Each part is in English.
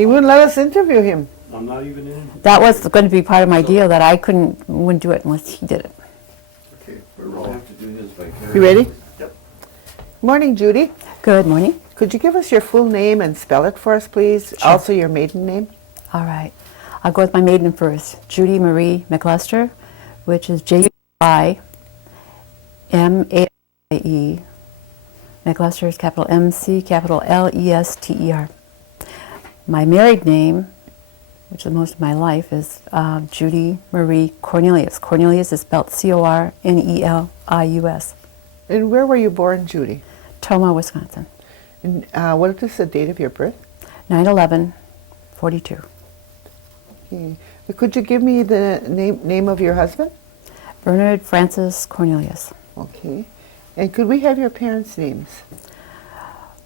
He wouldn't let us interview him. I'm not even in. That was going to be part of my deal, that I wouldn't do it unless he did it. Okay, we'll have to do this by You ready? Yep. Morning, Judy. Good morning. Could you give us your full name and spell it for us, please? Sure. Also your maiden name. All right. I'll go with my maiden first. Judy Marie McLester, which is Judy. McLester is capital MC, capital Lester. My married name, which is most of my life, is Judy Marie Cornelius. Cornelius is spelled Cornelius. And where were you born, Judy? Toma, Wisconsin. And what is the date of your birth? 9/11/42. Okay. Could you give me the name of your husband? Bernard Francis Cornelius. Okay. And could we have your parents' names?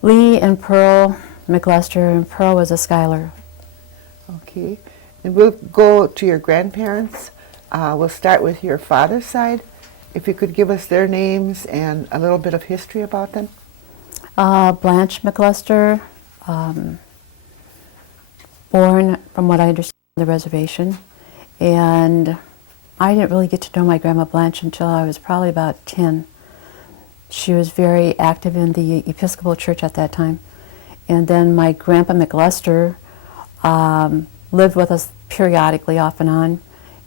Lee and Pearl McLester, and Pearl was a Schuyler. Okay. And we'll go to your grandparents. We'll start with your father's side. If you could give us their names and a little bit of history about them. Blanche McLester, born, from what I understand, on the reservation. And I didn't really get to know my grandma Blanche until I was probably about 10. She was very active in the Episcopal Church at that time. And then my grandpa McLester lived with us periodically, off and on.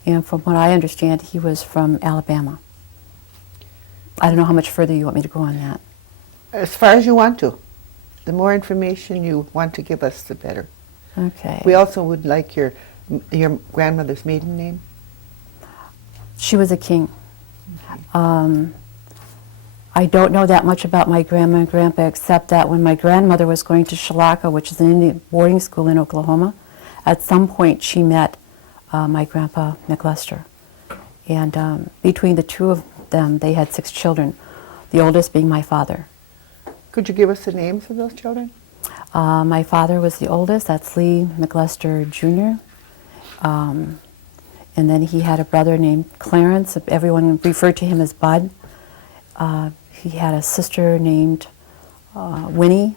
And from what I understand, he was from Alabama. I don't know how much further you want me to go on that. As far as you want to. The more information you want to give us, the better. Okay. We also would like your grandmother's maiden name. She was a king. I don't know that much about my grandma and grandpa, except that when my grandmother was going to Shalaka, which is an Indian boarding school in Oklahoma, at some point she met my grandpa McLester. And between the two of them, they had 6 children, the oldest being my father. Could you give us the names of those children? My father was the oldest, that's Lee McLester Jr. And then he had a brother named Clarence. Everyone referred to him as Bud. He had a sister named Winnie,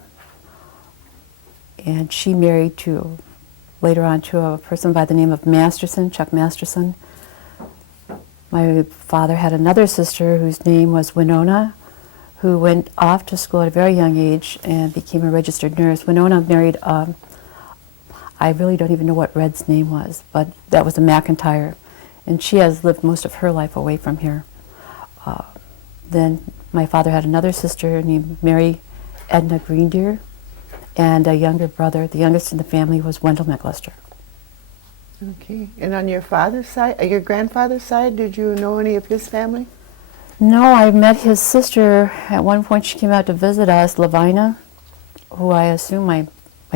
and she married later on to a person by the name of Masterson, Chuck Masterson. My father had another sister whose name was Winona, who went off to school at a very young age and became a registered nurse. Winona married, I really don't even know what Red's name was, but that was a McIntyre. And she has lived most of her life away from here. Then my father had another sister named Mary Edna Greendeer, and a younger brother. The youngest in the family was Wendell McLester. Okay. And on your father's side, your grandfather's side, did you know any of his family? No, I met his sister. At one point she came out to visit us, Lavina, who I assume my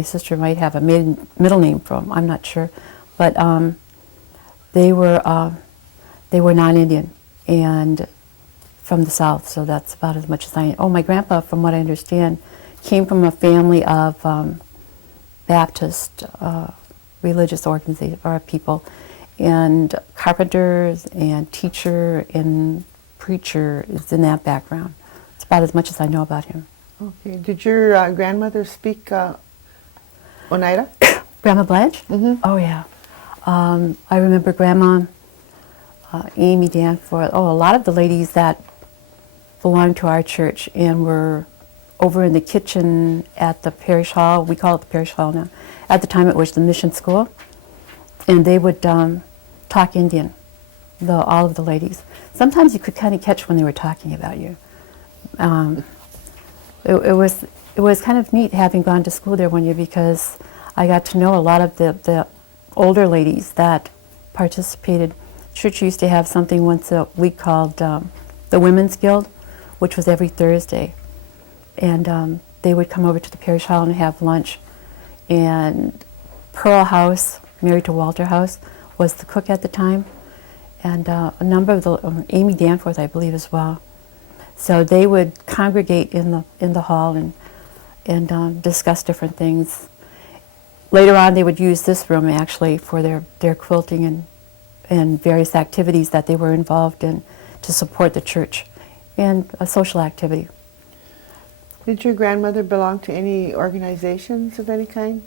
sister might have a middle name from. I'm not sure. But they were non-Indian and from the South, so that's about as much as I know. Oh, my grandpa, from what I understand, came from a family of Baptist religious organizations or people, and carpenters and teacher and preacher is in that background. It's about as much as I know about him. Okay. Did your grandmother speak Oneida? Grandma Blanche? Mm-hmm. Oh, yeah. I remember Grandma Amy Danforth. Oh, a lot of the ladies that belonged to our church and were over in the kitchen at the parish hall. We call it the parish hall now. At the time it was the mission school. And they would talk Indian, all of the ladies. Sometimes you could kind of catch when they were talking about you. It was kind of neat having gone to school there one year, because I got to know a lot of the older ladies that participated. Church used to have something once a week called the Women's Guild, which was every Thursday. And they would come over to the parish hall and have lunch. And Pearl House, married to Walter House, was the cook at the time. And a number of Amy Danforth, I believe, as well. So they would congregate in the hall and discuss different things. Later on, they would use this room actually for their quilting and various activities that they were involved in to support the church and a social activity. Did your grandmother belong to any organizations of any kind?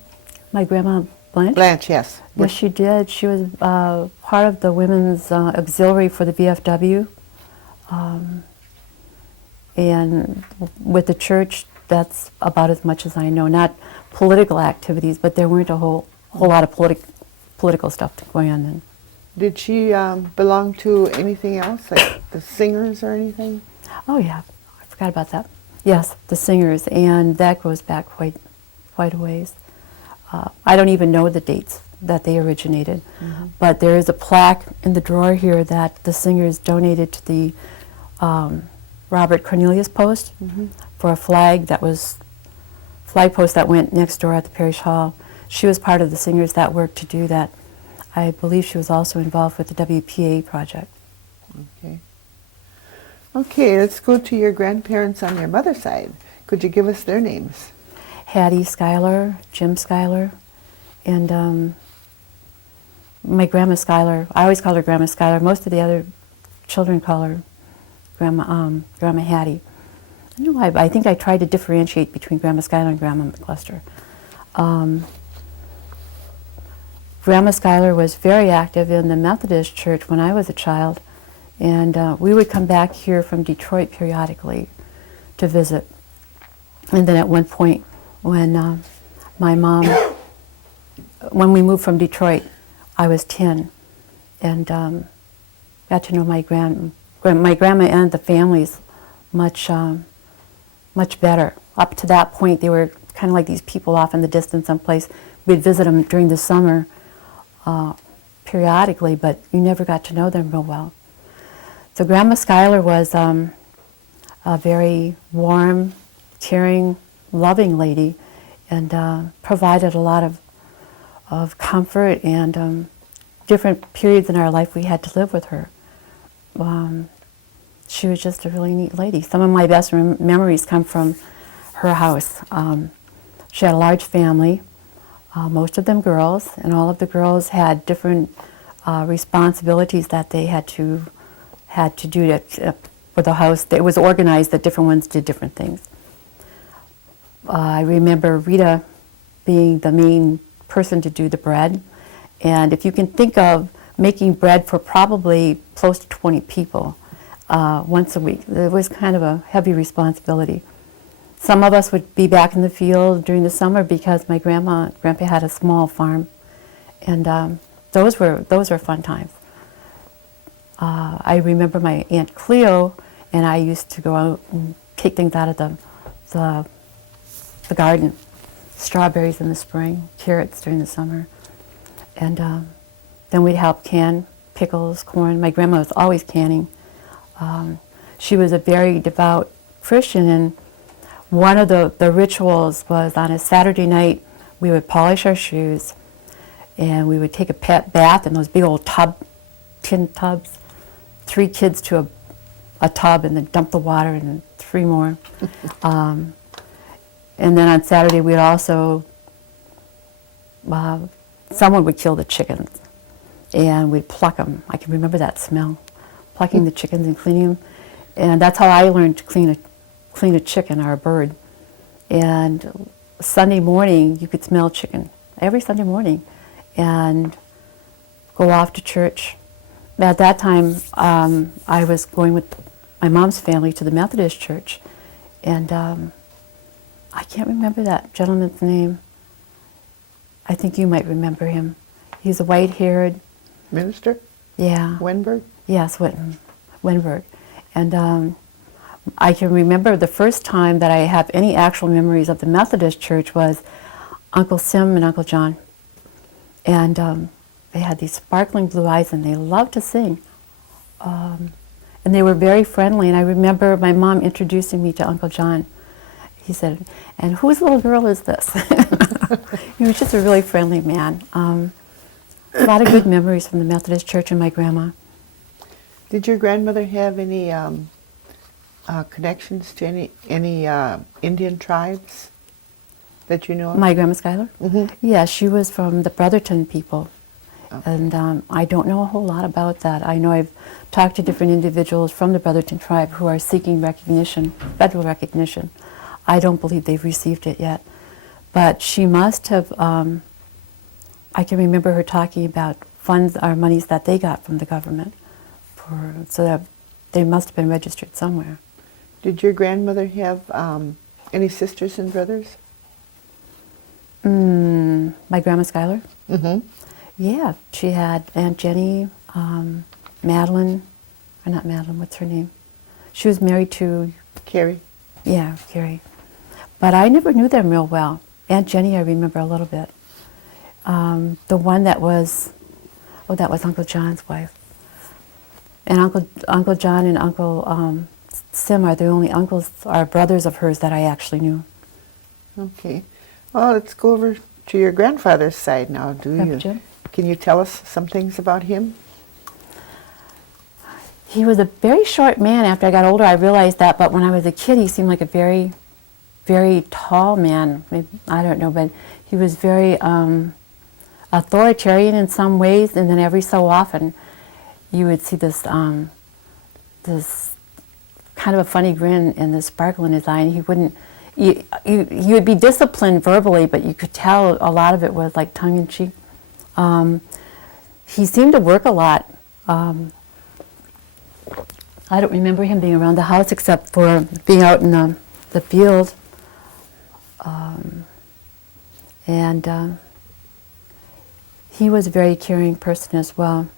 My grandma Blanche? Blanche, yes. Yes, she did. She was part of the women's auxiliary for the VFW. And with the church, that's about as much as I know. Not political activities, but there weren't a whole lot of political stuff going on then. Did she belong to anything else, like the Singers or anything? Oh yeah, I forgot about that. Yes, the Singers, and that goes back quite a ways. I don't even know the dates that they originated, but there is a plaque in the drawer here that the Singers donated to the Robert Cornelius post for a flag post that went next door at the parish hall. She was part of the Singers that worked to do that. I believe she was also involved with the WPA project. Okay. Okay, let's go to your grandparents on your mother's side. Could you give us their names? Hattie Schuyler, Jim Schuyler, and my Grandma Schuyler. I always call her Grandma Schuyler. Most of the other children call her Grandma Hattie. I think I tried to differentiate between Grandma Schuyler and Grandma McLester. Grandma Schuyler was very active in the Methodist Church when I was a child, and we would come back here from Detroit periodically to visit. And then at one point, when my mom, when we moved from Detroit, I was 10, and got to know my grandma and the families much better. Up to that point, they were kind of like these people off in the distance someplace. We'd visit them during the summer periodically, but you never got to know them real well. So Grandma Schuyler was a very warm, caring, loving lady, and provided a lot of comfort, and different periods in our life we had to live with her. She was just a really neat lady. Some of my best memories come from her house. She had a large family, most of them girls, and all of the girls had different responsibilities that they had to do for the house. It was organized that different ones did different things. I remember Rita being the main person to do the bread, and if you can think of making bread for probably close to 20 people once a week, it was kind of a heavy responsibility. Some of us would be back in the field during the summer because my grandpa had a small farm, and those were fun times. I remember my Aunt Cleo and I used to go out and take things out of the garden, strawberries in the spring, carrots during the summer, and then we'd help can pickles, corn. My grandma was always canning. She was a very devout Christian, and one of the rituals was on a Saturday night we would polish our shoes and we would take a bath in those big old tin tubs, 3 kids to a tub, and then dump the water and then 3 more. And then on Saturday we'd also, someone would kill the chickens and we'd pluck them. I can remember that smell, plucking the chickens and cleaning them. And that's how I learned to clean a chicken or a bird. And Sunday morning, you could smell chicken every Sunday morning and go off to church. At that time, I was going with my mom's family to the Methodist church, and I can't remember that gentleman's name. I think you might remember him. He's a white-haired Minister? Yeah. Wenberg? Yes, Wenberg. And I can remember the first time that I have any actual memories of the Methodist church was Uncle Sim and Uncle John. And they had these sparkling blue eyes and they loved to sing. And they were very friendly, and I remember my mom introducing me to Uncle John. He said, "And whose little girl is this?" He was just a really friendly man. A lot of good memories from the Methodist church and my grandma. Did your grandmother have any connections to any Indian tribes that you know of? My grandma Schuyler? Mm-hmm. Yeah, she was from the Brotherton people. Okay. And I don't know a whole lot about that. I know I've talked to different individuals from the Brotherton tribe who are seeking recognition, federal recognition. I don't believe they've received it yet. But she must have I can remember her talking about funds or monies that they got from the government, so that they must have been registered somewhere. Did your grandmother have any sisters and brothers? My grandma Schuyler? Mm-hmm. Yeah, she had Aunt Jenny, Madeline, or not Madeline, what's her name? She was married to, Carrie? yeah, Carrie. But I never knew them real well. Aunt Jenny I remember a little bit. The one that was Uncle John's wife. And Uncle John and Uncle Sim are the only uncles or brothers of hers that I actually knew. Okay. Well, let's go over to your grandfather's side now. Jim? Can you tell us some things about him? He was a very short man. After I got older, I realized that, but when I was a kid, he seemed like a very, very tall man. I don't know, but he was very authoritarian in some ways, and then every so often, you would see this this kind of a funny grin and the sparkle in his eye, and he wouldn't. He would be disciplined verbally, but you could tell a lot of it was like tongue in cheek. He seemed to work a lot. I don't remember him being around the house except for being out in the field. He was a very caring person as well.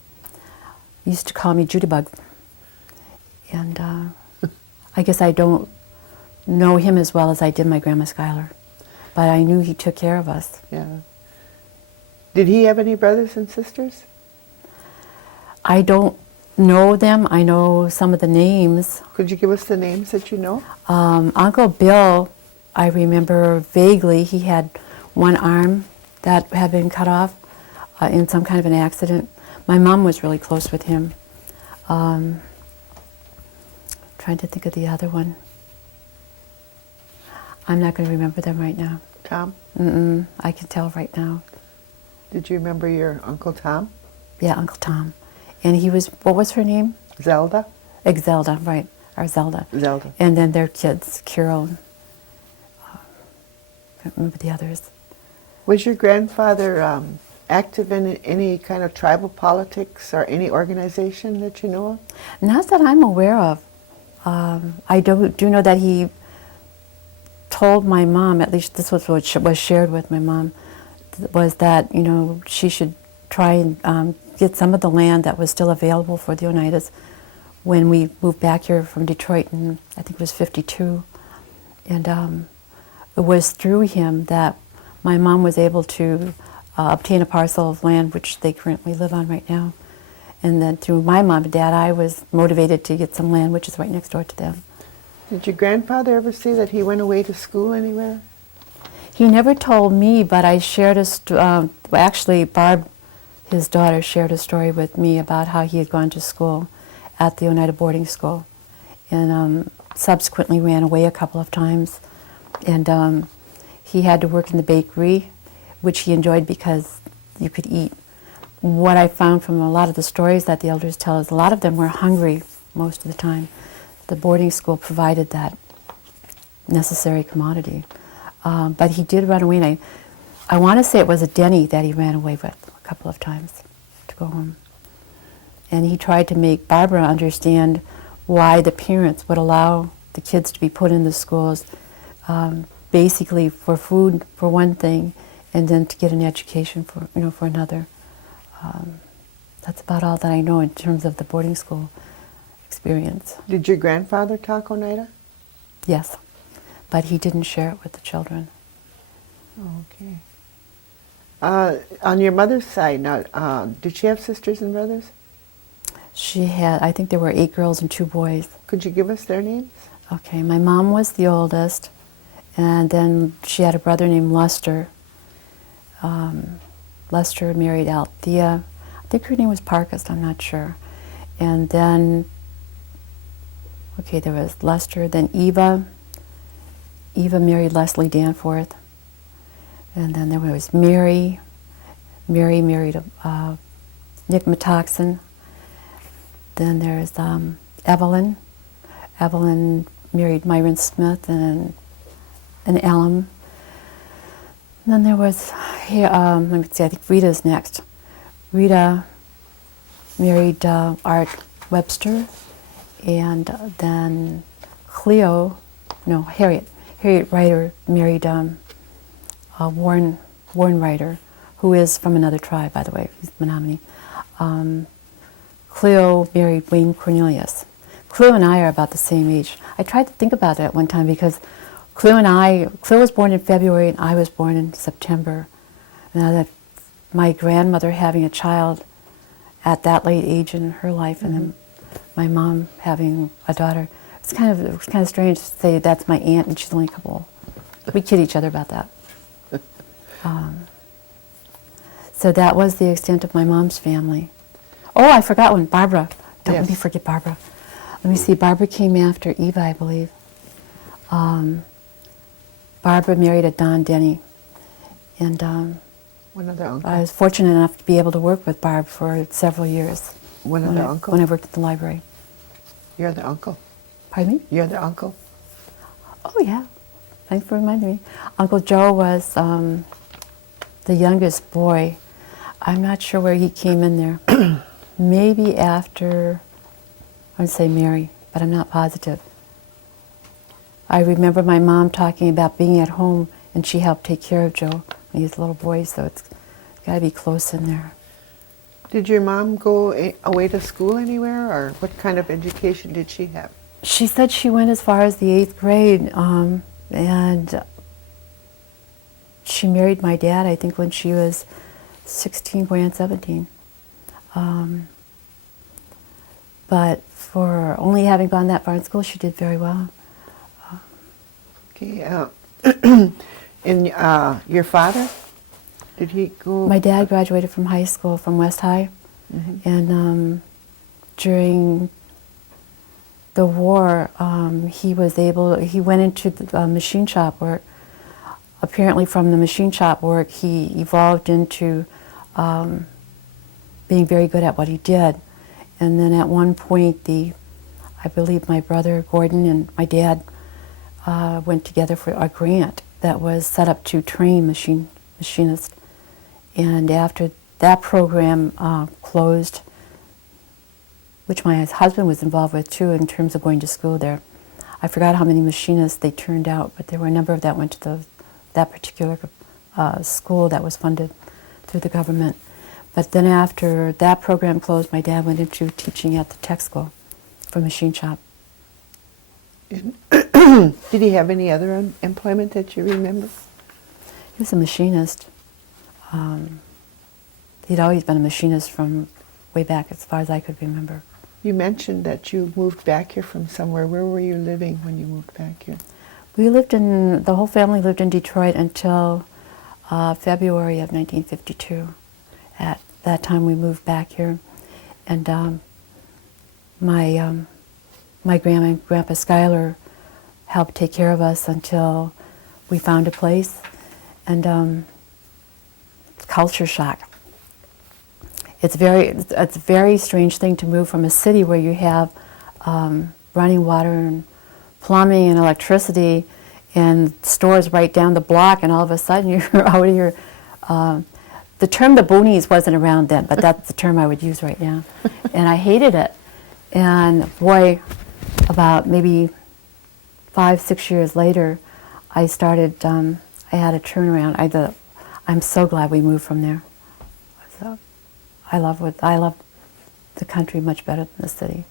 He used to call me Judy Bug. And I guess I don't know him as well as I did my Grandma Schuyler. But I knew he took care of us. Yeah. Did he have any brothers and sisters? I don't know them. I know some of the names. Could you give us the names that you know? Uncle Bill, I remember vaguely, he had one arm that had been cut off in some kind of an accident. My mom was really close with him. Trying to think of the other one. I'm not going to remember them right now. Tom? I can tell right now. Did you remember your Uncle Tom? Yeah, Uncle Tom. And he was, what was her name? Zelda? Zelda, right. Or Zelda. Zelda. And then their kids, Carol. I can't remember the others. Was your grandfather active in any kind of tribal politics or any organization that you know of? Not that I'm aware of. I do know that he told my mom, at least this was what was shared with my mom, was that, you know, she should try and get some of the land that was still available for the Oneidas when we moved back here from Detroit in, I think it was 52. And it was through him that my mom was able to obtain a parcel of land which they currently live on right now. And then through my mom and dad, I was motivated to get some land which is right next door to them. Did your grandfather ever say that he went away to school anywhere? He never told me, but I shared actually Barb, his daughter, shared a story with me about how he had gone to school at the Oneida boarding school and subsequently ran away a couple of times. And he had to work in the bakery, which he enjoyed because you could eat. What I found from a lot of the stories that the elders tell is a lot of them were hungry most of the time. The boarding school provided that necessary commodity. But he did run away, and I want to say it was a Denny that he ran away with a couple of times to go home. And he tried to make Barbara understand why the parents would allow the kids to be put in the schools, basically for food for one thing, and then to get an education for another. That's about all that I know in terms of the boarding school experience. Did your grandfather talk Oneida? Yes, but he didn't share it with the children. Okay. On your mother's side now, did she have sisters and brothers? She had, I think there were 8 girls and 2 boys. Could you give us their names? Okay, my mom was the oldest, and then she had a brother named Lester. Lester married Althea. I think her name was Parkist, I'm not sure. And then, okay, there was Lester, then Eva. Eva married Leslie Danforth. And then there was Mary. Mary married Nick Metoxen. Then there's Evelyn. Evelyn married Myron Smith and Ellen. And then there was let me see, I think Rita's next. Rita married Art Webster, and then Harriet Ryder married Warren Ryder, who is from another tribe, by the way. He's Menominee. Cleo married Wayne Cornelius. Cleo and I are about the same age. I tried to think about that one time because Cleo was born in February and I was born in September. Now that my grandmother having a child at that late age in her life, and then my mom having a daughter, it was kind of strange to say that's my aunt and she's only a couple. We kid each other about that. So that was the extent of my mom's family. Oh, I forgot one. Barbara. Don't let me forget Barbara. Let me see. Barbara came after Eva, I believe. Barbara married a Don Denny, and One other uncle. I was fortunate enough to be able to work with Barb for several years. One other uncle. When I worked at the library. You're the uncle. Pardon me? You're the uncle. Oh yeah. Thanks for reminding me. Uncle Joe was the youngest boy. I'm not sure where he came in there. Maybe after, I would say Mary, but I'm not positive. I remember my mom talking about being at home, and she helped take care of Joe when he was a little boy, so it's got to be close in there. Did your mom go away to school anywhere, or what kind of education did she have? She said she went as far as the 8th grade, and she married my dad, I think, when she was 16, going on 17. But for only having gone that far in school, she did very well. Okay. And your father, did he go? My dad graduated from high school, from West High, and during the war, he went into the machine shop work. Apparently from the machine shop work, he evolved into being very good at what he did. And then at one point, I believe my brother Gordon and my dad went together for a grant that was set up to train machinists. And after that program closed, which my husband was involved with too in terms of going to school there, I forgot how many machinists they turned out, but there were a number that went to that particular school that was funded through the government. But then after that program closed, my dad went into teaching at the tech school for machine shop. Did he have any other employment that you remember? He was a machinist. He'd always been a machinist from way back, as far as I could remember. You mentioned that you moved back here from somewhere. Where were you living when you moved back here? The whole family lived in Detroit until February of 1952. At that time we moved back here. And my grandma and Grandpa Schuyler helped take care of us until we found a place. And culture shock. It's a very strange thing to move from a city where you have running water and plumbing and electricity and stores right down the block, and all of a sudden you're out here. The term the boonies wasn't around then, but that's the term I would use right now. And I hated it. And boy, about maybe 5-6 years later, I started, I had a turnaround. I'm so glad we moved from there. So I love the country much better than the city.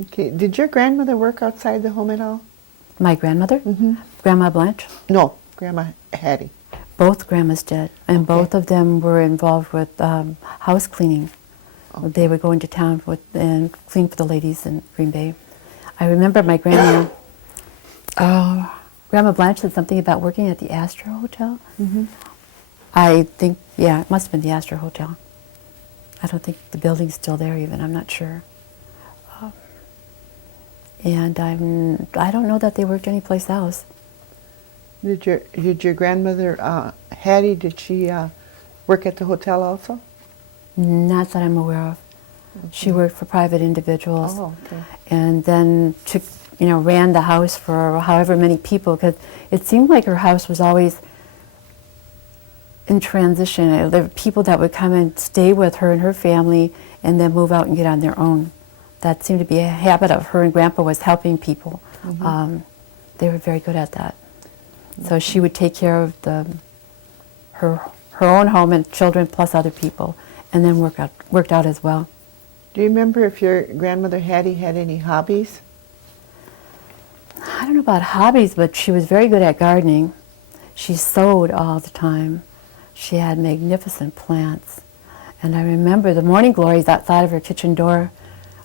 Okay. Did your grandmother work outside the home at all? My grandmother? Grandma Blanche? No, Grandma Hattie. Both grandmas did, and Okay. both of them were involved with house cleaning. Okay. They would go into town and clean for the ladies in Green Bay. I remember my grandma, Grandma Blanche said something about working at the Astor Hotel. I think, yeah, it must have been the Astor Hotel. I don't think the building's still there even, I'm not sure. And I don't know that they worked anyplace else. Did your grandmother Hattie? Did she work at the hotel also? Not that I'm aware of. She worked for private individuals, Oh, okay. and then ran the house for however many people. Because it seemed like her house was always. in transition. There were people that would come and stay with her and her family and then move out and get on their own. That seemed to be a habit of her, and Grandpa was helping people. They were very good at that. So she would take care of her own home and children plus other people, and then worked out as well. Do you remember if your grandmother Hattie had any hobbies? I don't know about hobbies, but she was very good at gardening. She sewed all the time. She had magnificent plants. And I remember the morning glories outside of her kitchen door,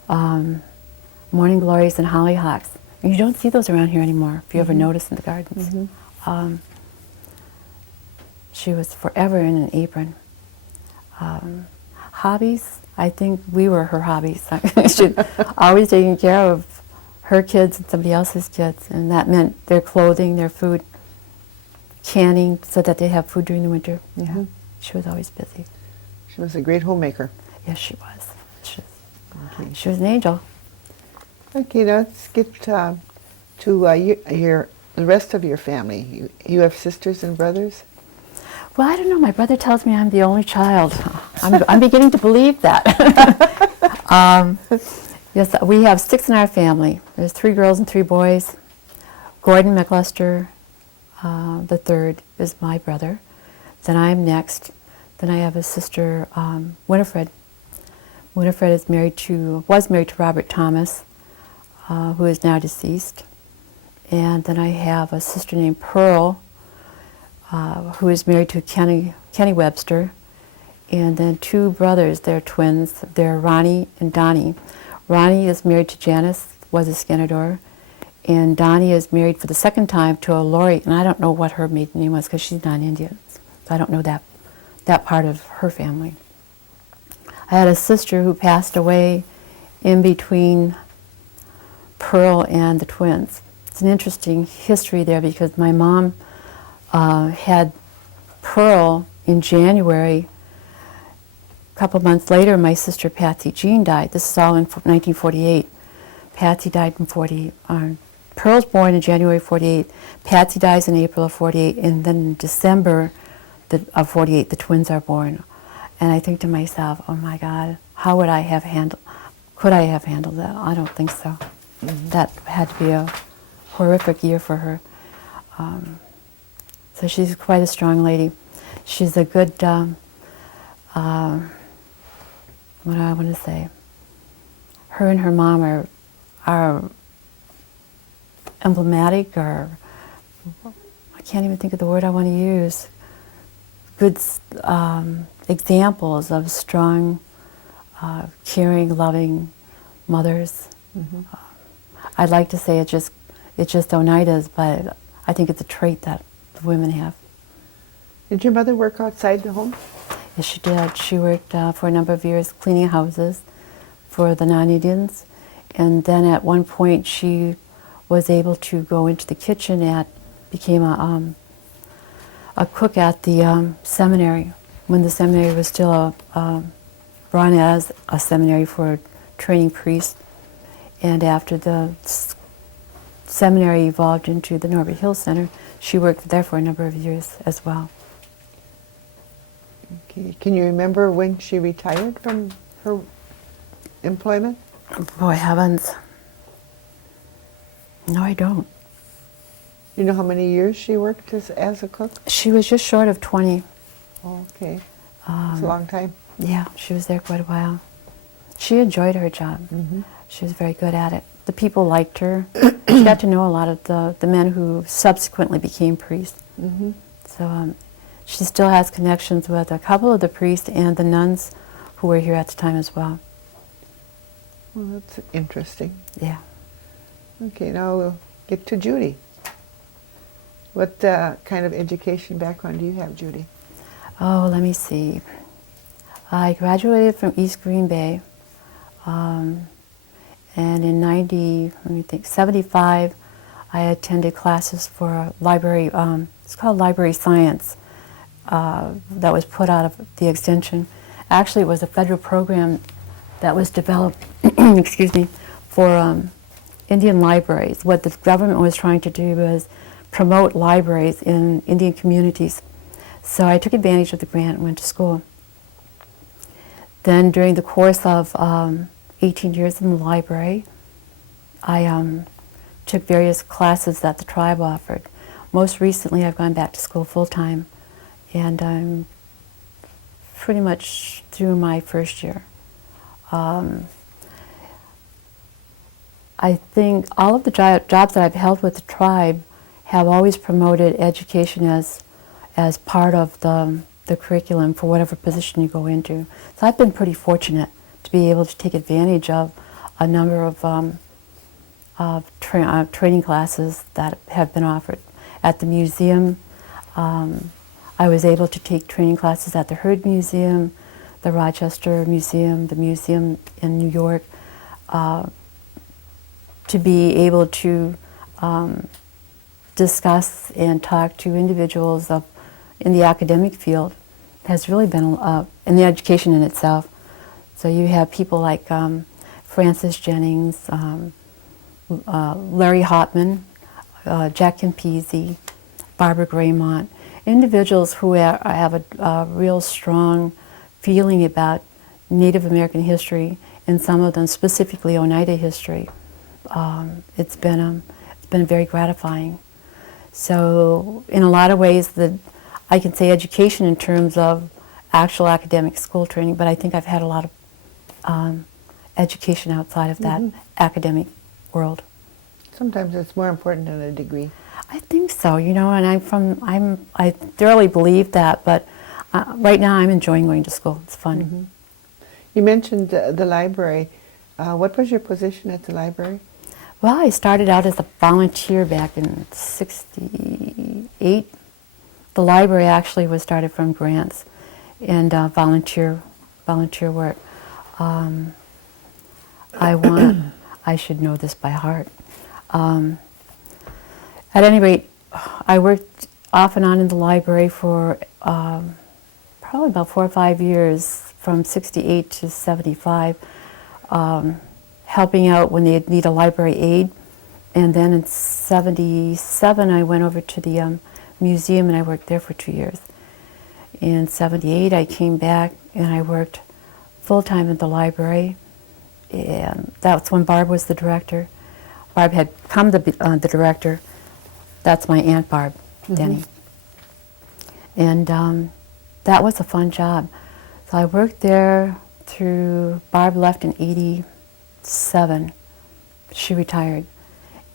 morning glories and hollyhocks. And you don't see those around here anymore, if you ever notice in the gardens. She was forever in an apron. Hobbies, I think we were her hobbies. She always taking care of her kids and somebody else's kids, and that meant their clothing, their food, canning so that they have food during the winter. Yeah, she was always busy. She was a great homemaker. Yes, she was. She was an angel. Okay, now let's get to the rest of your family. You have sisters and brothers? Well, I don't know. My brother tells me I'm the only child. I'm beginning to believe that. Yes, we have 6 in our family. There's 3 girls and 3 boys. Gordon McLester, the third, is my brother. Then I'm next. Then I have a sister, Winifred. Winifred was married to Robert Thomas, who is now deceased. And then I have a sister named Pearl, who is married to Kenny Webster. And then 2 brothers, they're twins. They're Ronnie and Donnie. Ronnie is married to Janice, was a Skenador. And Donnie is married for the second time to a Lori, and I don't know what her maiden name was because she's non-Indian. So I don't know that part of her family. I had a sister who passed away in between Pearl and the twins. It's an interesting history there because my mom had Pearl in January. A couple months later, my sister Patsy Jean died. This is all in 1948. Patsy died in 40. Pearl's born in January 48. Patsy dies in April of 48, and then in December of 48, the twins are born. And I think to myself, oh my God, how would I have could I have handled that? I don't think so. That had to be a horrific year for her. So she's quite a strong lady. She's a good, what do I want to say? Her and her mom are emblematic, or I can't even think of the word I want to use. Good examples of strong, caring, loving mothers. I'd like to say it's just Oneida's, but I think it's a trait that women have. Did your mother work outside the home? Yes, she did. She worked for a number of years cleaning houses for the non-Indians, and then at one point she was able to go into the kitchen became a cook at the seminary, when the seminary was still run as a seminary for training priests. And after the seminary evolved into the Norbert Hill Center, she worked there for a number of years as well. Okay. Can you remember when she retired from her employment? Boy, heavens. No, I don't. You know how many years she worked as a cook? She was just short of 20. Oh, okay. It's a long time. Yeah, she was there quite a while. She enjoyed her job. She was very good at it. The people liked her. She got to know a lot of the men who subsequently became priests. So she still has connections with a couple of the priests and the nuns who were here at the time as well. Well, that's interesting. Yeah. Okay, now we'll get to Judy. What kind of education background do you have, Judy? Oh, let me see. I graduated from East Green Bay, and in 75, I attended classes for a library, it's called library science, that was put out of the extension. Actually, it was a federal program that was developed, excuse me, for Indian libraries. What the government was trying to do was promote libraries in Indian communities. So I took advantage of the grant and went to school. Then during the course of 18 years in the library, I took various classes that the tribe offered. Most recently, I've gone back to school full-time, and I'm pretty much through my first year. I think all of the jobs that I've held with the tribe have always promoted education as part of the curriculum for whatever position you go into. So I've been pretty fortunate to be able to take advantage of a number of training classes that have been offered. At the museum, I was able to take training classes at the Heard Museum, the Rochester Museum, the museum in New York, to be able to discuss and talk to individuals in the academic field has really been, in the education in itself. So you have people like Francis Jennings, Larry Hopman, Jack Campisi, Barbara Graymont, individuals who have a real strong feeling about Native American history, and some of them specifically Oneida history. It's been very gratifying. So in a lot of ways, I can say education in terms of actual academic school training, but I think I've had a lot of education outside of that academic world. Sometimes it's more important than a degree. I think so, and I thoroughly believe that, but right now I'm enjoying going to school. It's fun. You mentioned the library. What was your position at the library? Well, I started out as a volunteer back in '68. The library actually was started from grants and volunteer work. I should know this by heart. At any rate, I worked off and on in the library for probably about 4 or 5 years, from '68 to '75, helping out when they'd need a library aide. And then in '77, I went over to the museum and I worked there for 2 years. In '78, I came back and I worked full-time at the library. And that's when Barb was the director. Barb had become the director. That's my Aunt Barb, Denny. And that was a fun job. So I worked there through, Barb left in '87. She retired.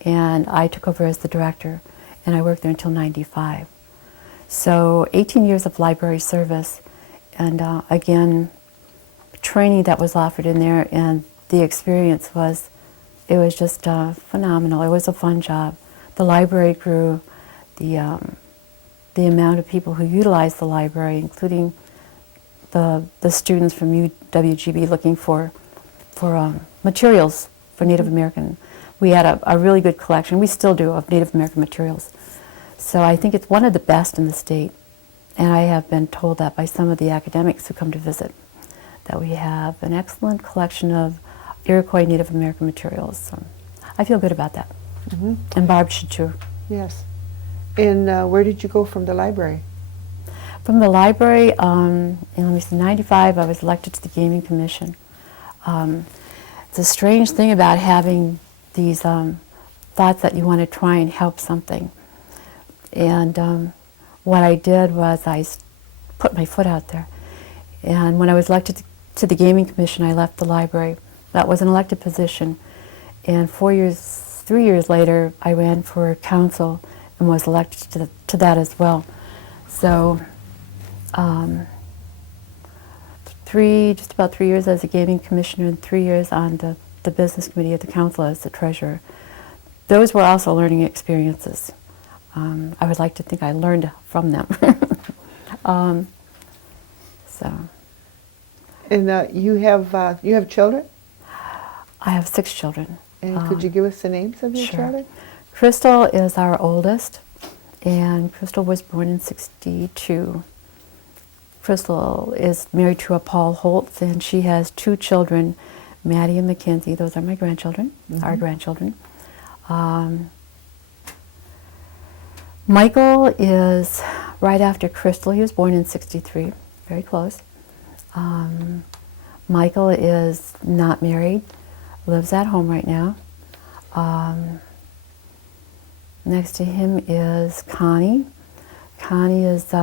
And I took over as the director, and I worked there until '95. So 18 years of library service, and again, training that was offered in there, and the experience was, it was just phenomenal. It was a fun job. The library grew. The amount of people who utilized the library, including the students from UWGB looking for materials for Native American. We had a really good collection, we still do, of Native American materials. So I think it's one of the best in the state. And I have been told that by some of the academics who come to visit, that we have an excellent collection of Iroquois Native American materials. So I feel good about that. And Barb should too. Yes. And where did you go from the library? From the library, in '95, I was elected to the Gaming Commission. It's a strange thing about having these thoughts that you want to try and help something. And what I did was I put my foot out there. And when I was elected to the Gaming Commission, I left the library. That was an elected position. And 3 years later, I ran for council and was elected to that as well. So just about 3 years as a gaming commissioner and 3 years on the business committee of the council as the treasurer. Those were also learning experiences. I would like to think I learned from them. And you have children? I have 6 children. And could you give us the names of your Sure. children? Crystal is our oldest, and Crystal was born in '62. Crystal is married to a Paul Holtz, and she has 2 children, Maddie and Mackenzie. Those are my grandchildren, our grandchildren. Michael is right after Crystal. He was born in '63, very close. Michael is not married, lives at home right now. Next to him is Connie. Connie is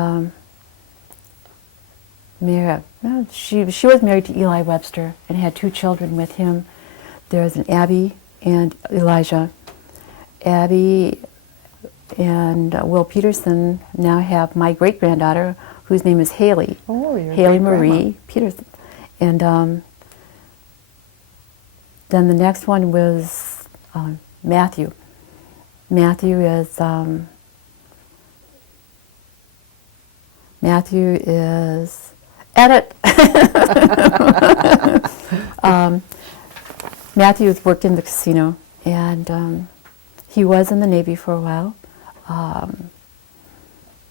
married. No, she was married to Eli Webster and had 2 children with him. There's an Abby and Elijah. Abby and Will Peterson now have my great-granddaughter, whose name is Haley. Oh, your Haley great-grandma. Marie Peterson. And then the next one was Matthew. Matthew is edit. Matthew has worked in the casino, and he was in the Navy for a while.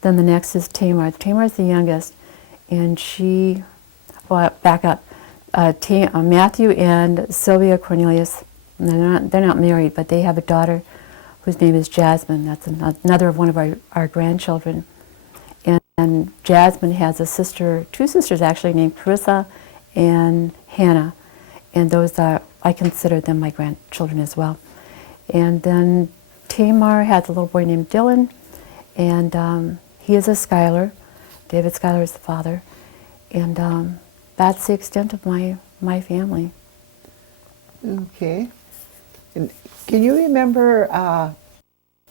Then the next is Tamar. Tamar's the youngest, and back up. Matthew and Sylvia Cornelius, they're not married, but they have a daughter whose name is Jasmine. That's another one of our grandchildren. And Jasmine has a sister, 2 sisters actually, named Carissa and Hannah. And those I consider them my grandchildren as well. And then Tamar has a little boy named Dylan, and he is a Schuyler. David Schuyler is the father. And that's the extent of my family. Okay. And can you remember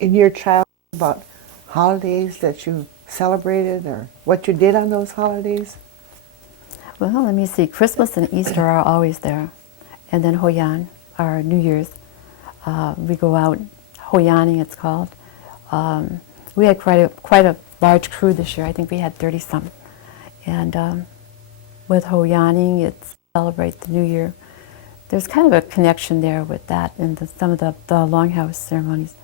in your childhood about holidays that you celebrated or what you did on those holidays? Well, let me see. Christmas and Easter are always there. And then Hoyan, our New Year's. We go out, Hoyaning it's called. We had quite a large crew this year. I think we had 30-some. And with Hoyaning, it celebrates the New Year. There's kind of a connection there with that in some of the longhouse ceremonies.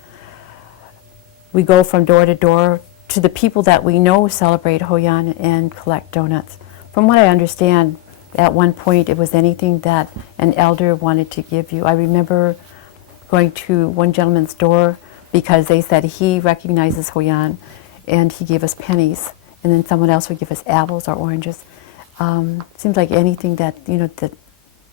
We go from door to door to the people that we know celebrate Hoyan and collect donuts. From what I understand, at one point it was anything that an elder wanted to give you. I remember going to one gentleman's door because they said he recognizes Hoyan, and he gave us pennies, and then someone else would give us apples or oranges. Seems like anything that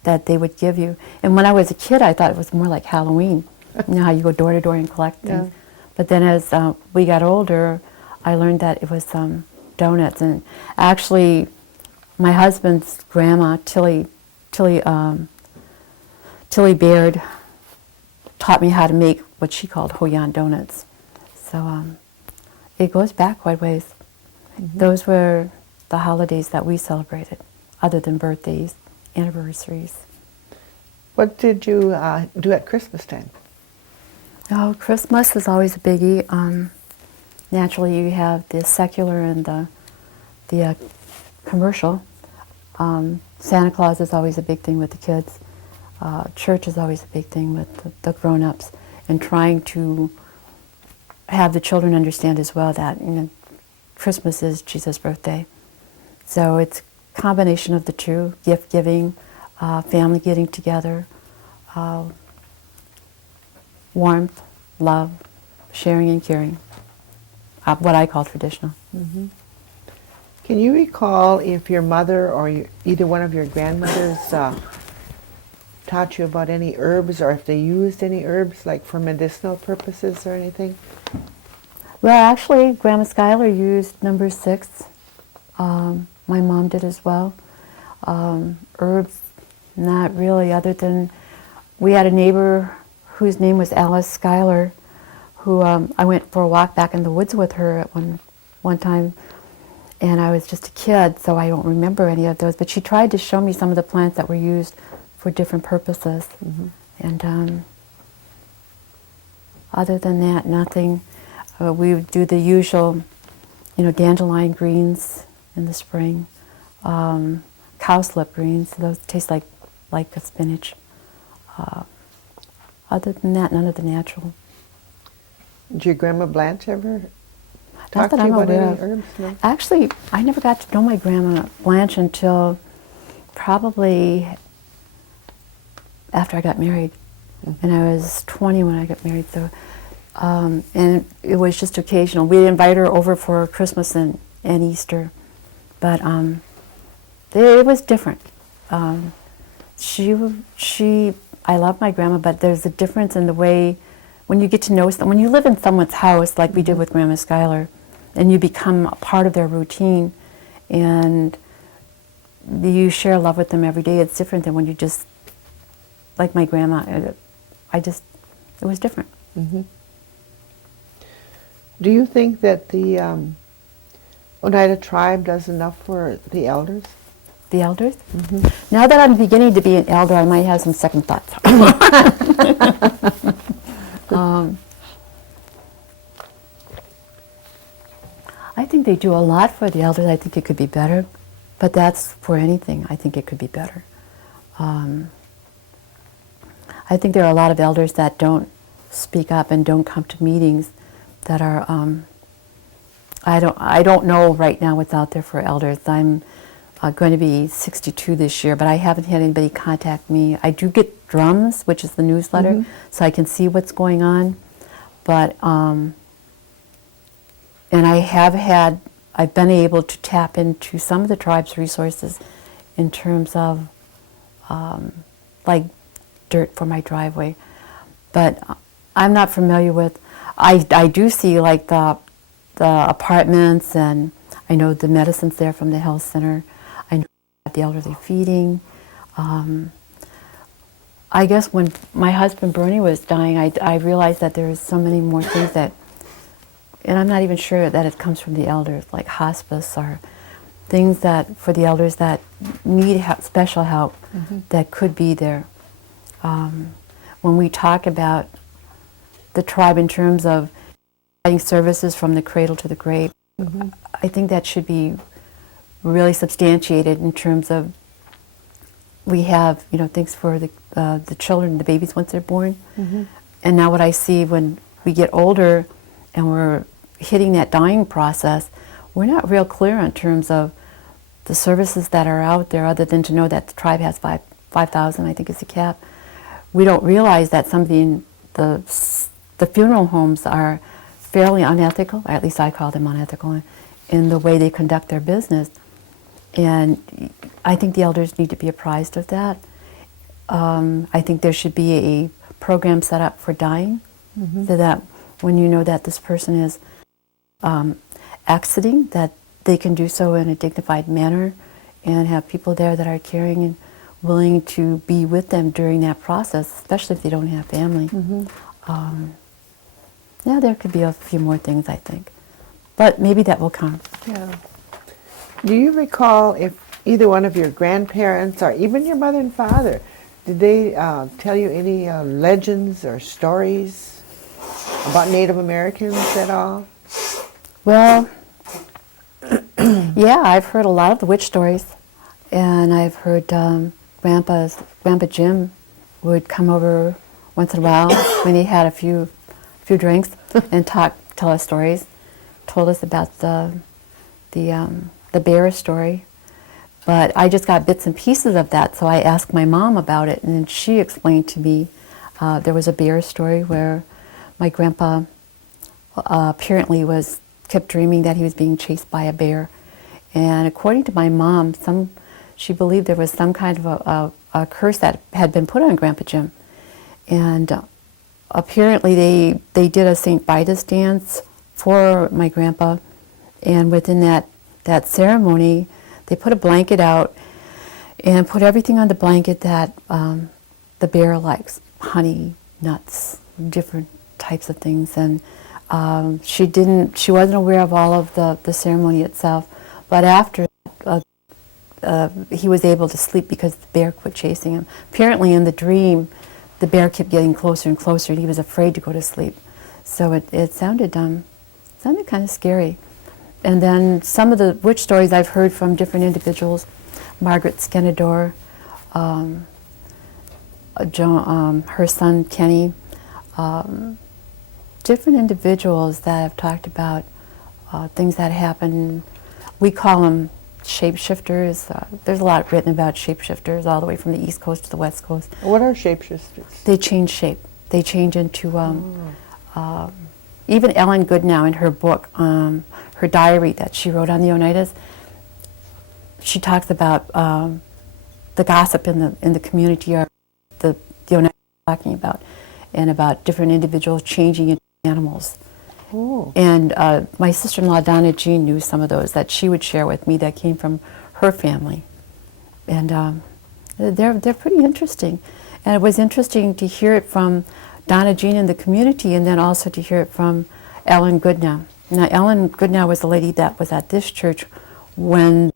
that they would give you. And when I was a kid, I thought it was more like Halloween. You know how you go door to door and collect things. Yeah. But then as we got older, I learned that it was donuts. And actually, my husband's grandma, Tilly Baird, taught me how to make what she called Hoyan donuts. So it goes back quite ways. Mm-hmm. Those were the holidays that we celebrated, other than birthdays, anniversaries. What did you do at Christmas time? Oh, Christmas is always a biggie. Naturally, you have the secular and the commercial. Santa Claus is always a big thing with the kids. Church is always a big thing with the grown-ups, and trying to have the children understand as well that Christmas is Jesus' birthday. So it's a combination of the two: gift giving, family getting together, warmth, love, sharing and caring. What I call traditional. Mm-hmm. Can you recall if your mother or either one of your grandmothers taught you about any herbs, or if they used any herbs like for medicinal purposes or anything? Well, actually, Grandma Schuyler used number 6. My mom did as well. Herbs, not really, other than we had a neighbor whose name was Alice Schuyler, who I went for a walk back in the woods with her at one time, and I was just a kid, so I don't remember any of those, but she tried to show me some of the plants that were used for different purposes. Mm-hmm. And other than that, nothing. We would do the usual, dandelion greens in the spring, cowslip greens. Those taste like a spinach. Other than that, none of the natural. Did your Grandma Blanche ever Not talk that to I'm you about aware any of. herbs? No? Actually, I never got to know my Grandma Blanche until probably after I got married. Mm-hmm. And I was 20 when I got married, so And it was just occasional. We'd invite her over for Christmas and Easter, but it was different. I love my grandma, but there's a difference in the way when you get to know someone, when you live in someone's house, like we did with Grandma Schuyler, and you become a part of their routine, and you share love with them every day. It's different than when you just, like my grandma, it was different. Mm-hmm. Do you think that the Oneida tribe does enough for the elders? The elders? Mm-hmm. Now that I'm beginning to be an elder, I might have some second thoughts. I think they do a lot for the elders. I think it could be better, but that's for anything. I think it could be better. I think there are a lot of elders that don't speak up and don't come to meetings that are, I don't know right now what's out there for elders. I'm going to be 62 this year, but I haven't had anybody contact me. I do get drums, which is the newsletter, so I can see what's going on. But, and I've been able to tap into some of the tribe's resources in terms of like dirt for my driveway. But I'm not familiar with, I do see like the apartments, and I know the medicines there from the health center. I know the elderly feeding. I guess when my husband Bernie was dying, I realized that there was so many more things that, and I'm not even sure that it comes from the elders, like hospice or things that for the elders that need special help that could be there. When we talk about the tribe in terms of providing services from the cradle to the grave, I think that should be really substantiated in terms of we have, things for the children, the babies once they're born. And now what I see when we get older and we're hitting that dying process, we're not real clear in terms of the services that are out there, other than to know that the tribe has 5,000, I think is the cap. We don't realize that some of the funeral homes are fairly unethical, or at least I call them unethical, in the way they conduct their business. And I think the elders need to be apprised of that. I think there should be a program set up for dying, so that when you know that this person is exiting, that they can do so in a dignified manner and have people there that are caring and willing to be with them during that process, especially if they don't have family. Yeah, there could be a few more things, I think. But maybe that will come. Yeah. Do you recall if either one of your grandparents or even your mother and father, did they tell you any legends or stories about Native Americans at all? Well, yeah, I've heard a lot of the witch stories, and I've heard Grandpa Jim would come over once in a while when he had a few drinks and tell us stories. Told us about the bear story, but I just got bits and pieces of that, so I asked my mom about it, and then she explained to me there was a bear story where my grandpa apparently kept dreaming that he was being chased by a bear, and according to my mom, she believed there was some kind of a curse that had been put on Grandpa Jim, and apparently they did a St. Vitus dance for my grandpa, and within that ceremony, they put a blanket out and put everything on the blanket that the bear likes, honey, nuts, different types of things. And she wasn't aware of all of the ceremony itself, but after he was able to sleep because the bear quit chasing him. Apparently in the dream, the bear kept getting closer and closer, and he was afraid to go to sleep. So it sounded kind of scary. And then some of the witch stories I've heard from different individuals, Margaret Skenador, her son Kenny, different individuals that have talked about things that happen. We call them shapeshifters. There's a lot written about shapeshifters all the way from the East Coast to the West Coast. What are shapeshifters? They change shape. They change into even Ellen Goodnow in her book, her diary that she wrote on the Oneidas, she talks about the gossip in the community, or the Oneidas talking about, and about different individuals changing into animals. Oh. And my sister-in-law Donna Jean knew some of those that she would share with me that came from her family, and they're pretty interesting. And it was interesting to hear it from Donna Jean in the community, and then also to hear it from Ellen Goodnow. Now, Ellen Goodnow was the lady that was at this church when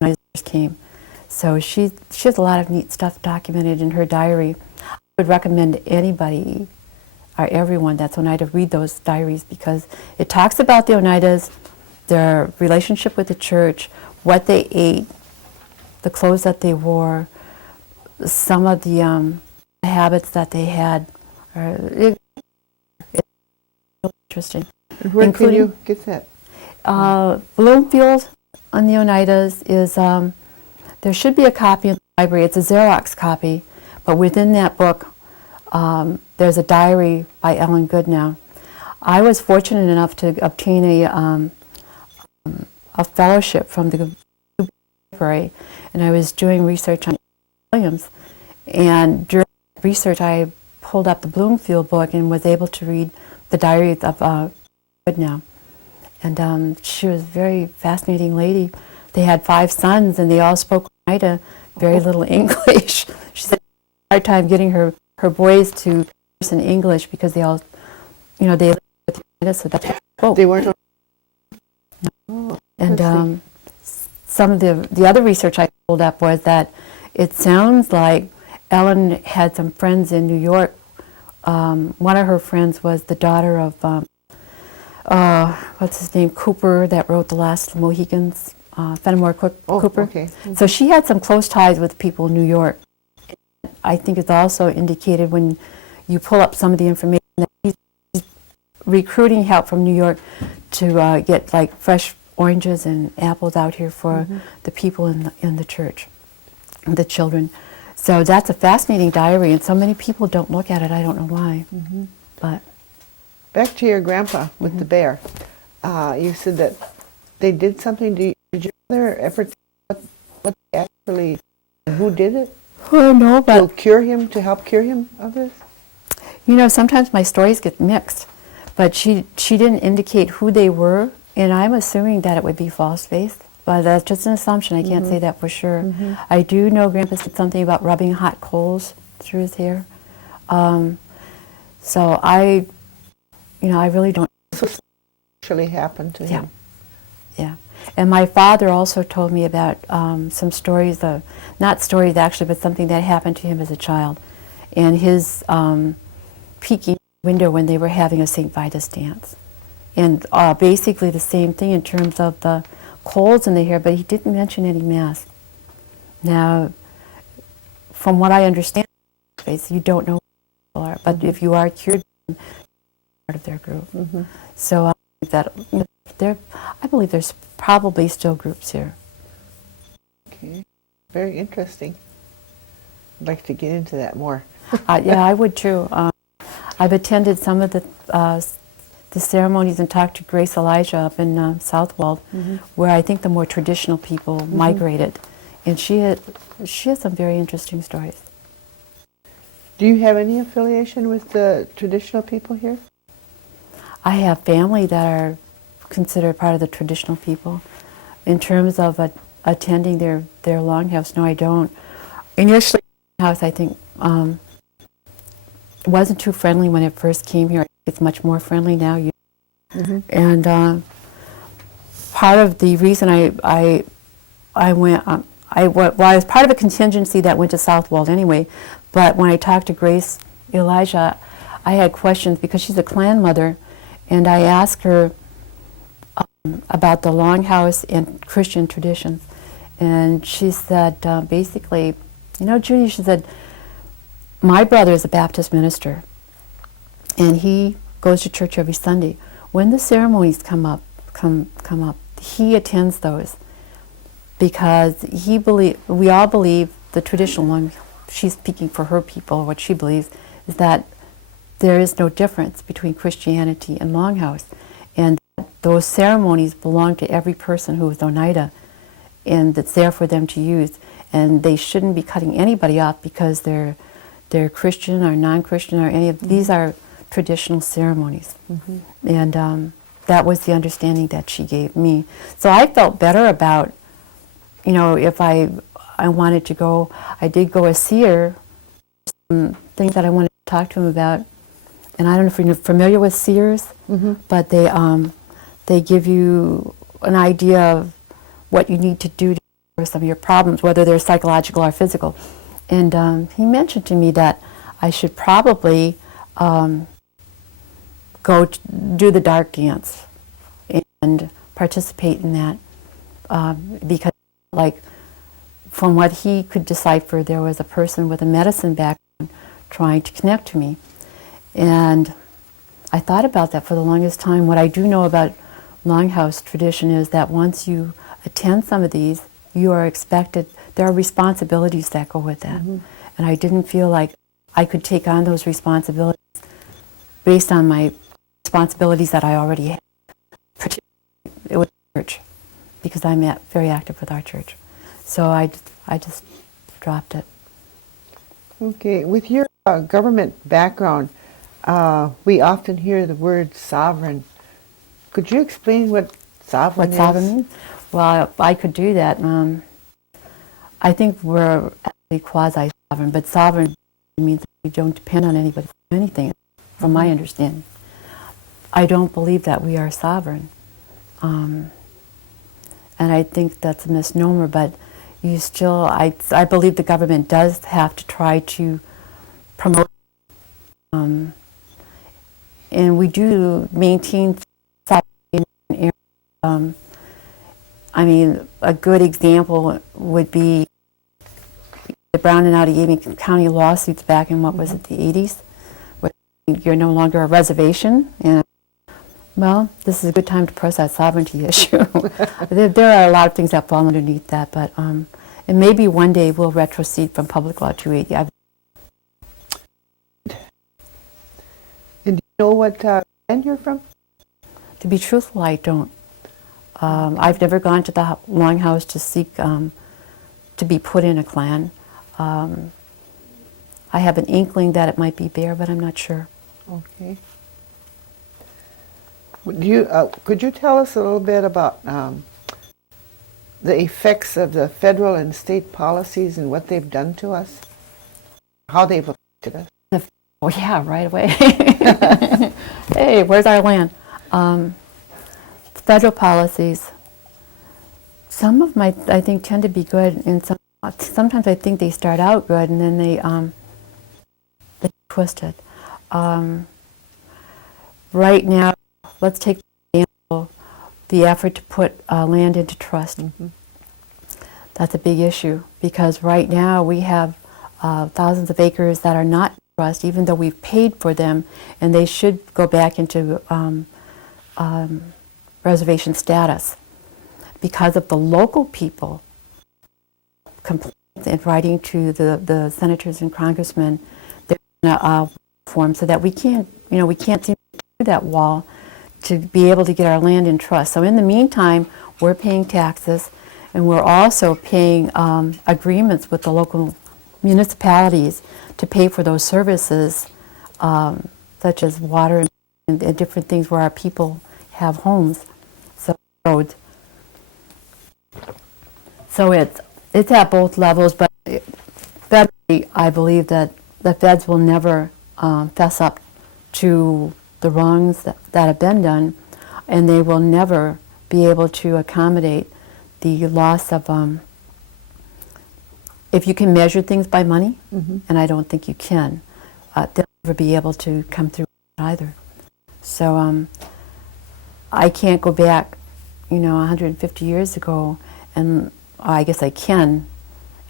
I came. So she has a lot of neat stuff documented in her diary. I would recommend anybody or everyone that's Oneida read those diaries, because it talks about the Oneidas, their relationship with the church, what they ate, the clothes that they wore, some of the habits that they had. It's interesting. Where can you get that? Bloomfield on the Oneidas is, there should be a copy in the library. It's a Xerox copy, but within that book, there's a diary by Ellen Goodnow. I was fortunate enough to obtain a fellowship from the library, and I was doing research on Williams. And during research, I pulled up the Bloomfield book and was able to read the diary of Goodnow. And she was a very fascinating lady. They had 5 sons, and they all spoke Oneida, very little English. She said she had a hard time getting her boys to converse in English, because they all, they lived with Oneida, so that's what they spoke. They weren't. No. And some of the other research I pulled up was that it sounds like Ellen had some friends in New York. One of her friends was the daughter of, what's his name, Cooper, that wrote The Last Mohicans, Fenimore Cooper. Okay. So she had some close ties with people in New York. I think it's also indicated when you pull up some of the information that he's recruiting help from New York to get like fresh oranges and apples out here for the people in the church, the children. So that's a fascinating diary, and so many people don't look at it. I don't know why. But Back to your grandpa with the bear. You said that they did something. Did your mother ever tell what they actually, who did it? oh no, but To help cure him of this? sometimes my stories get mixed. But she didn't indicate who they were, and I'm assuming that it would be false-faced. But that's just an assumption. I can't say that for sure. I do know Grandpa said something about rubbing hot coals through his hair. So I really don't. This actually happened to him. Yeah. And my father also told me about some stories, not stories actually, but something that happened to him as a child. And his peeking window when they were having a St. Vitus dance. And basically the same thing in terms of the colds in the hair, but he didn't mention any mass. Now, from what I understand, you don't know who people are, but if you are cured, you're part of their group. So I believe there's probably still groups here. Okay. Very interesting. I'd like to get into that more. Yeah, I would too. I've attended some of the ceremonies and talked to Grace Elijah up in Southwold, where I think the more traditional people migrated, and she has some very interesting stories. Do you have any affiliation with the traditional people here? I have family that are considered part of the traditional people. In terms of attending their longhouse, no, I don't. Initially, house I think wasn't too friendly when it first came here. It's much more friendly now. And part of the reason I went, I was part of a contingency that went to Southwold anyway, but when I talked to Grace Elijah, I had questions because she's a clan mother, and I asked her about the longhouse and Christian traditions. And she said, basically, Judy, she said, my brother is a Baptist minister, and he goes to church every Sunday. When the ceremonies come up, he attends those because we all believe the traditional one. She's speaking for her people. What she believes is that there is no difference between Christianity and Longhouse, and those ceremonies belong to every person who is Oneida, and it's there for them to use, and they shouldn't be cutting anybody off because they're Christian or non-Christian or any of these are traditional ceremonies. And that was the understanding that she gave me. So I felt better about, you know, if I wanted to go, I did go see her, some things that I wanted to talk to him about. And I don't know if you're familiar with seers, but they give you an idea of what you need to do to cure some of your problems, whether they're psychological or physical. And he mentioned to me that I should probably go do the dark dance and participate in that because, like, from what he could decipher, there was a person with a medicine background trying to connect to me. And I thought about that for the longest time. What I do know about Longhouse tradition is that once you attend some of these, you are expected, there are responsibilities that go with that. And I didn't feel like I could take on those responsibilities based on my responsibilities that I already had. It was church, because I'm very active with our church. So I just dropped it. Okay, with your government background, we often hear the word sovereign. Could you explain what sovereign is? What sovereign means? Well, I could do that. I think we're actually quasi-sovereign, but sovereign means we don't depend on anybody for anything, from my understanding. I don't believe that we are sovereign. And I think that's a misnomer, but you still, I believe the government does have to try to promote, and we do maintain sovereignty. I mean, a good example would be the Brown and Outagamie County lawsuits back in, what was it, the 80s? Where you're no longer a reservation, and well, this is a good time to press that sovereignty issue. There are a lot of things that fall underneath that, but and maybe one day we'll retrocede from Public Law 280. And do you know what land you're from? To be truthful, I don't. I've never gone to the Longhouse to seek to be put in a clan. I have an inkling that it might be there, but I'm not sure. Okay. Could you tell us a little bit about the effects of the federal and state policies and what they've done to us? How they've affected us? Oh yeah, right away. Hey, where's our land? Federal policies, some of them I think tend to be good, and sometimes I think they start out good and then they twist it. Right now, let's take the example, the effort to put land into trust. That's a big issue because right now we have thousands of acres that are not in trust, even though we've paid for them, and they should go back into reservation status because of the local people complaints and writing to the senators and congressmen. They're going to form so that we can't seem to do that wall to be able to get our land in trust. So in the meantime, we're paying taxes, and we're also paying agreements with the local municipalities to pay for those services, such as water and different things where our people have homes. Roads. So it's at both levels, but federally, I believe that the feds will never fess up to the wrongs that have been done, and they will never be able to accommodate the loss of, if you can measure things by money, and I don't think you can, they'll never be able to come through either. So I can't go back 150 years ago, and I guess I can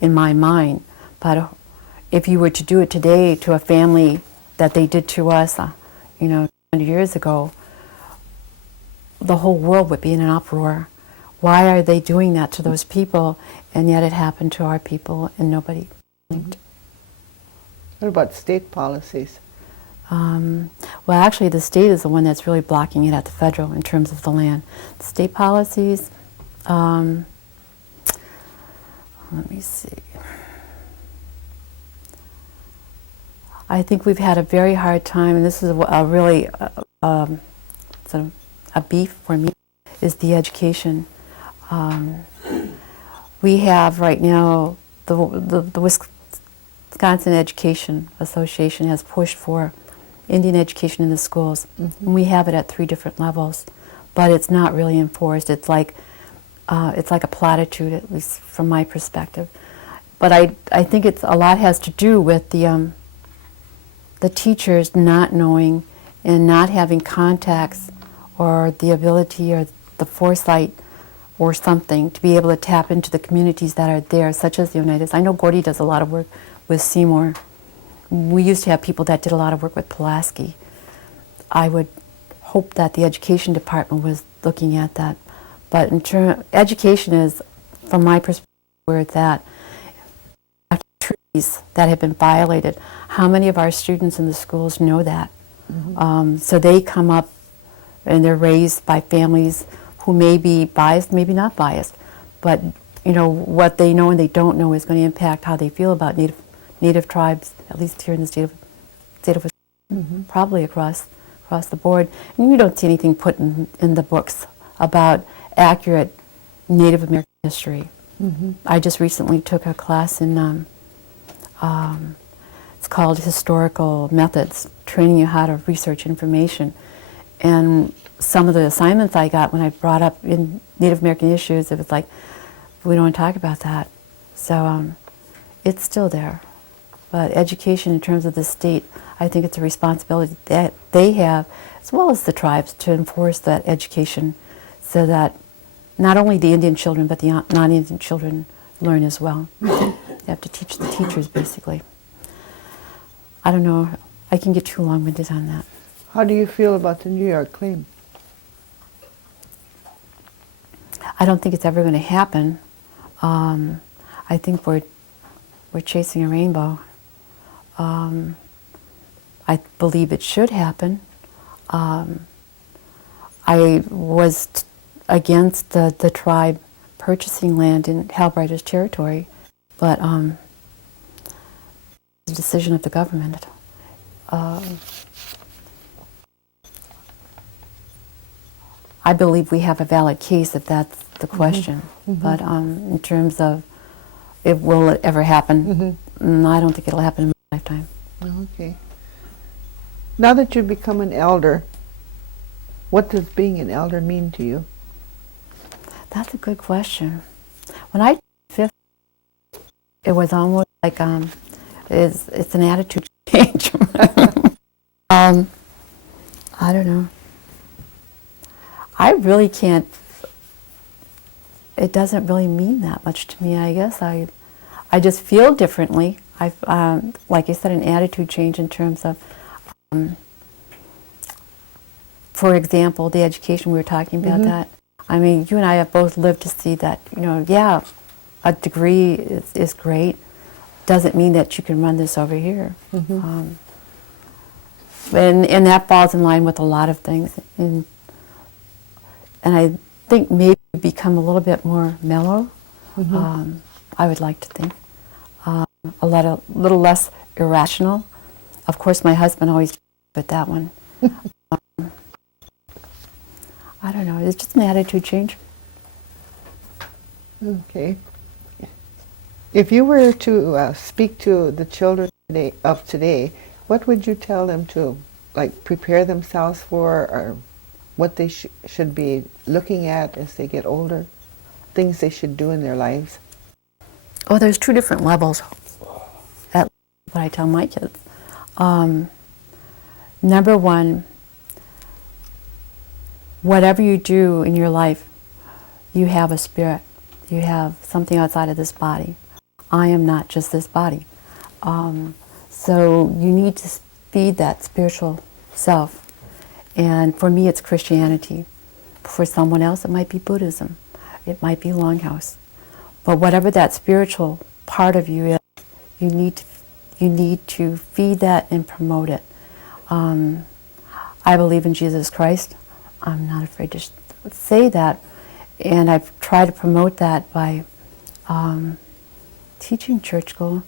in my mind, but if you were to do it today to a family that they did to us, 100 years ago, the whole world would be in an uproar. Why are they doing that to those people, and yet it happened to our people and nobody blinked? What about state policies? Well, actually, the state is the one that's really blocking it at the federal in terms of the land. The state policies, let me see. I think we've had a very hard time, and this is a really sort of a beef for me, is the education. We have right now, the Wisconsin Education Association has pushed for Indian education in the schools. And we have it at 3 different levels, but it's not really enforced. It's like a platitude, at least from my perspective. But I think a lot has to do with the teachers not knowing and not having contacts or the ability or the foresight or something to be able to tap into the communities that are there, such as the United States. I know Gordy does a lot of work with Seymour. We used to have people that did a lot of work with Pulaski. I would hope that the education department was looking at that. But education is, from my perspective, where it's at. Treaties that have been violated. How many of our students in the schools know that? So they come up and they're raised by families who may be biased, maybe not biased, but what they know and they don't know is going to impact how they feel about Native tribes, at least here in the state of Wisconsin, probably across the board. And you don't see anything put in the books about accurate Native American history. I just recently took a class in it's called Historical Methods, training you how to research information. And some of the assignments I got when I brought up in Native American issues, it was like, we don't want to talk about that. So it's still there. But education in terms of the state, I think it's a responsibility that they have, as well as the tribes, to enforce that education so that not only the Indian children, but the non-Indian children learn as well. You have to teach the teachers, basically. I don't know. I can get too long-winded on that. How do you feel about the New York claim? I don't think it's ever going to happen. I think we're chasing a rainbow. I believe it should happen. I was against the tribe purchasing land in Halbrighter's territory, but the decision of the government. I believe we have a valid case if that's the question. But in terms of will it ever happen, I don't think it'll happen in my lifetime. Okay. Now that you've become an elder, what does being an elder mean to you? That's a good question. When I turned 50, it was almost like it's an attitude change. I don't know. I really can't. It doesn't really mean that much to me. I guess I just feel differently. Like I said, an attitude change in terms of, for example, the education we were talking about. That. I mean, you and I have both lived to see that. Yeah, a degree is great. Doesn't mean that you can run this over here. And that falls in line with a lot of things. And I think maybe become a little bit more mellow. I would like to think a little less irrational. Of course, my husband always with that one. I don't know. It's just an attitude change. Okay. If you were to speak to the children of today, what would you tell them to prepare themselves for, or what they should be looking at as they get older, things they should do in their lives? Oh, there's 2 different levels. That's what I tell my kids. Number 1, whatever you do in your life, you have a spirit. You have something outside of this body. I am not just this body. So you need to feed that spiritual self. And for me, it's Christianity. For someone else, it might be Buddhism. It might be Longhouse. But whatever that spiritual part of you is, you need to feed that and promote it. I believe in Jesus Christ. I'm not afraid to say that. And I've tried to promote that by teaching church school.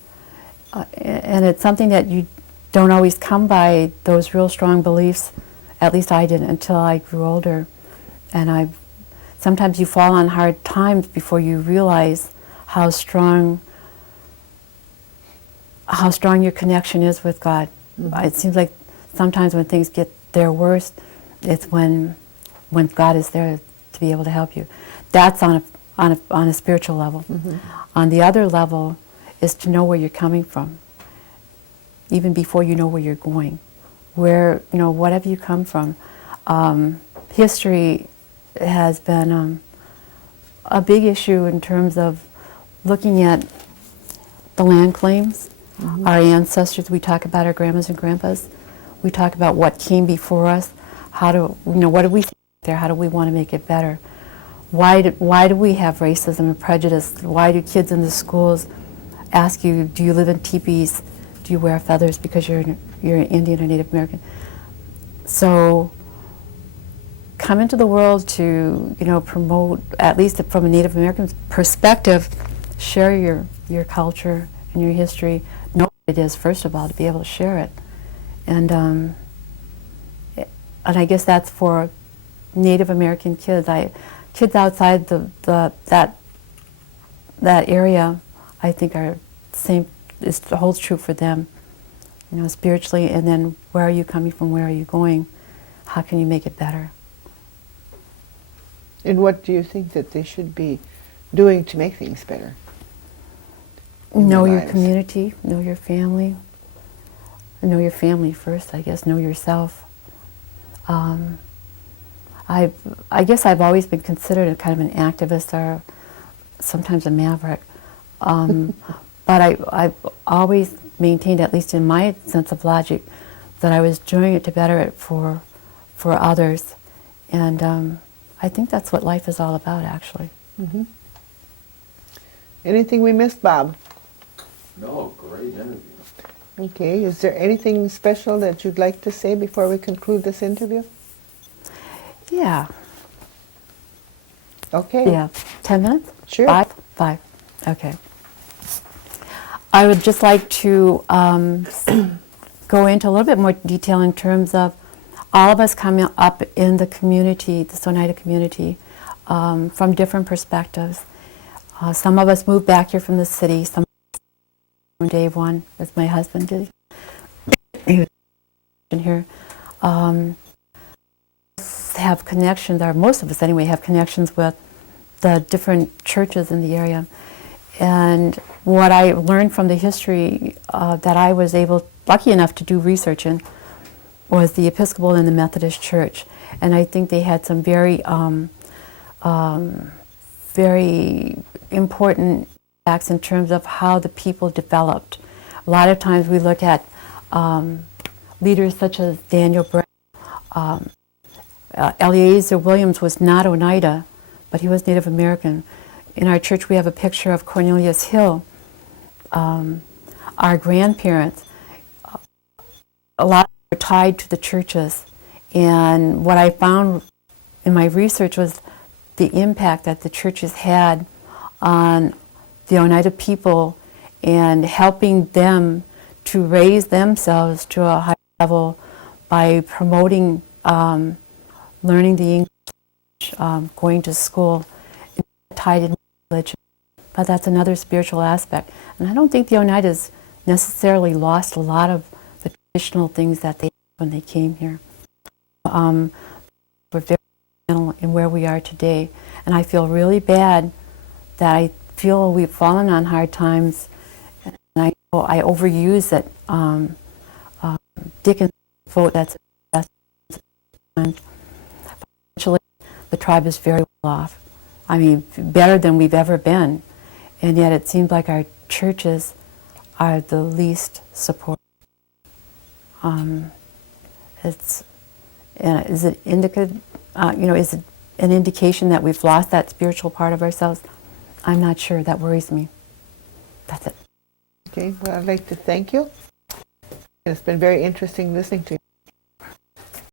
And it's something that you don't always come by, those real strong beliefs. At least I didn't until I grew older. And sometimes you fall on hard times before you realize how strong your connection is with God. Mm-hmm. It seems like sometimes when things get their worst, it's when God is there to be able to help you. That's on a spiritual level. Mm-hmm. On the other level is to know where you're coming from, even before you know where you're going. Where, what have you come from? History has been a big issue in terms of looking at the land claims. Mm-hmm. Our ancestors, we talk about our grandmas and grandpas. We talk about what came before us. What do we think there? How do we want to make it better? Why do we have racism and prejudice? Why do kids in the schools ask you, do you live in teepees? Do you wear feathers because you're an Indian or Native American? So come into the world to promote, at least from a Native American perspective, share your culture and your history. Know what it is, first of all, to be able to share it. And I guess that's for Native American kids. Kids outside that area, I think, are same. It holds true for them, spiritually. And then, where are you coming from? Where are you going? How can you make it better? And what do you think that they should be doing to make things better? Know your community. Know your family. Know your family first, I guess. Know yourself. I guess I've always been considered a kind of an activist or sometimes a maverick. But I've always maintained, at least in my sense of logic, that I was doing it to better it for others. And I think that's what life is all about, actually. Mm-hmm. Anything we missed, Bob? No, great interview. Okay, is there anything special that you'd like to say before we conclude this interview? Yeah. Okay. Yeah. 10 minutes? Sure. 5? Okay. I would just like to go into a little bit more detail in terms of all of us coming up in the community, the Oneida community, from different perspectives. Some of us moved back here from the city. Some from day one, as my husband did. He was in here. Have connections, or most of us anyway, have connections with the different churches in the area. And what I learned from the history that I was lucky enough to do research in, was the Episcopal and the Methodist Church. And I think they had some very, very important facts in terms of how the people developed. A lot of times we look at leaders such as Daniel Brown. Eliezer Williams was not Oneida, but he was Native American. In our church we have a picture of Cornelius Hill. Our grandparents, a lot of them were tied to the churches. And what I found in my research was the impact that the churches had on the Oneida people and helping them to raise themselves to a high level by promoting learning the English, going to school, tied in religion. But that's another spiritual aspect. And I don't think the Oneidas necessarily lost a lot of the traditional things that they had when they came here. We're very fundamental in where we are today. And I feel really bad that I feel we've fallen on hard times. And I overuse it. Dickens' quote, that's financially, the tribe is very well off. I mean, better than we've ever been. And yet it seems like our churches are the least supported. Is it is it an indication that we've lost that spiritual part of ourselves? I'm not sure. That worries me. That's it. Okay, well, I'd like to thank you. It's been very interesting listening to you.